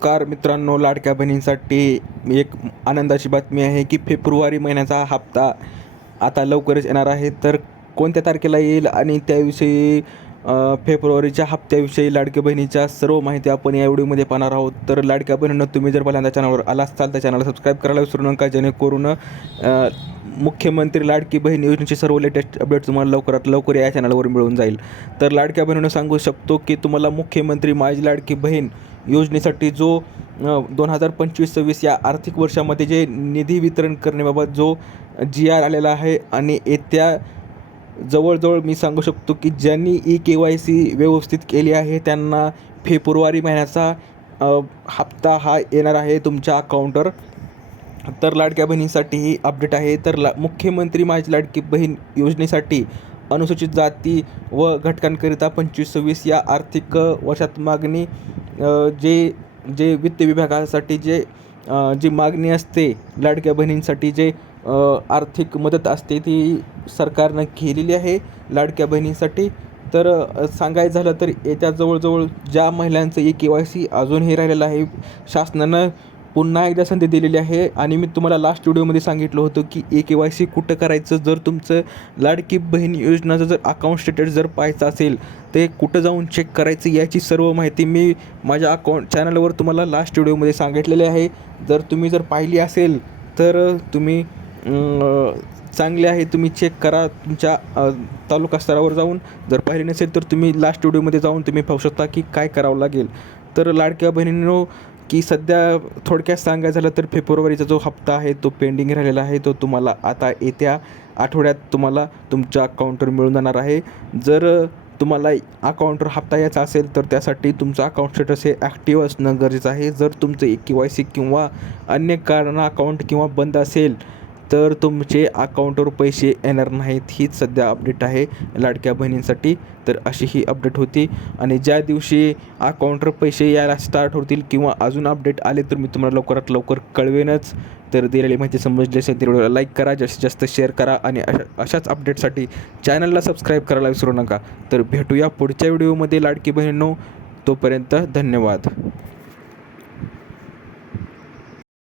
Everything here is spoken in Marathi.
कार मित्रांनो, लाडक्या बहिणींसाठी एक आनंदाची बातमी आहे की फेब्रुवारी महिन्याचा हप्ता आता लवकरच येणार आहे. तर कोणत्या तारखेला येईल आणि त्याविषयी फेब्रुवारीच्या हप्त्याविषयी लाडक्या बहिणीच्या सर्व माहिती आपण या व्हिडिओमध्ये पाहणार आहोत. तर लाडक्या बहिणींनो, तुम्ही जर पहिल्यांदा चॅनलवर आला असाल तर चॅनलला सबस्क्राईब करायला विसरू नका, जेणेकरून मुख्यमंत्री लाडकी बहीण योजनेचे सर्व लेटेस्ट अपडेट तुम्हाला लवकरात लवकर या चॅनलवर मिळून जाईल. तर लाडक्या बहिणींनो, सांगू शकतो की तुम्हाला मुख्यमंत्री माझी लाडकी बहीण योजनेसाठी जो 2025-26 या आर्थिक वर्षामध्ये जे निधी वितरण करण्याबाबत जो GR आलेला आहे आणि येत्या जवळजवळ मी सांगू शकतो की ज्यांनी KYC व्यवस्थित केली आहे त्यांना फेब्रुवारी महिन्याचा हप्ता हा येणार आहे तुमच्या अकाउंटवर. तर लाडक्या बहिणीसाठी ही अपडेट आहे. तर मुख्यमंत्री माझी लाडकी बहीण योजनेसाठी अनुसूचित जाती व घटकांकरिता 25-26 या आर्थिक वर्षात मागणी जे वित्त विभागासाठी जी मागणी असते लाडक्या बहिणींसाठी जे आर्थिक मदत असते ती सरकारनं केलेली आहे लाडक्या बहिणींसाठी. तर सांगायचं झालं तर येत्या जवळजवळ ज्या महिलांचं KYC अजूनही राहिलेलं आहे, शासनानं पुन्हा एकदा संधी दिलेली आहे. आणि मी तुम्हाला लास्ट व्हिडिओमध्ये सांगितलं होतं की KYC कुठं करायचं, जर तुमचं लाडकी बहीण योजनाचं जर अकाउंट स्टेटस जर पाहायचं असेल ते कुठं जाऊन चेक करायचं याची सर्व माहिती मी माझ्या चॅनलवर तुम्हाला लास्ट व्हिडिओमध्ये सांगितलेली आहे. जर तुम्ही पाहिली असेल तर तुम्ही चांगले आहे, तुम्ही चेक करा तुमच्या तालुका स्तरावर जाऊन. जर पाहिली नसेल तर तुम्ही लास्ट व्हिडिओमध्ये जाऊन तुम्ही पाहू शकता की काय करावं लागेल. तर लाडक्या बहिणींनो, की सध्या थोडक्यात सांगायचं झालं तर फेब्रुवारीचा जो हप्ता आहे तो पेंडिंग राहिलेला आहे, तो तुम्हाला आता येत्या आठवड्यात तुम्हाला तुमच्या अकाउंटवर मिळून जाणार आहे. जर तुम्हाला अकाउंटवर हप्ता यायचा असेल तर त्यासाठी तुमचं अकाउंट स्टेटस हे ॲक्टिव्ह असणं गरजेचं आहे. जर तुमचं KYC किंवा अन्य कारण अकाउंट किंवा बंद असेल तर तुमचे अकाउंटवर पैसे येणार नाहीत. हीच सध्या अपडेट आहे लाडक्या बहिणींसाठी. तर अशी ही अपडेट होती आणि ज्या दिवशी अकाउंटवर पैसे यायला स्टार्ट होतील किंवा अजून अपडेट आले तर मी तुम्हाला लवकरात लवकर कळवेनच. तर दिलेली माहिती समजली असेल तर व्हिडिओला लाईक करा, जास्तीत जास्त शेअर करा आणि अशाच अपडेटसाठी चॅनलला सबस्क्राईब करायला विसरू नका. तर भेटूया पुढच्या व्हिडिओमध्ये लाडकी बहिणींनो. तोपर्यंत धन्यवाद.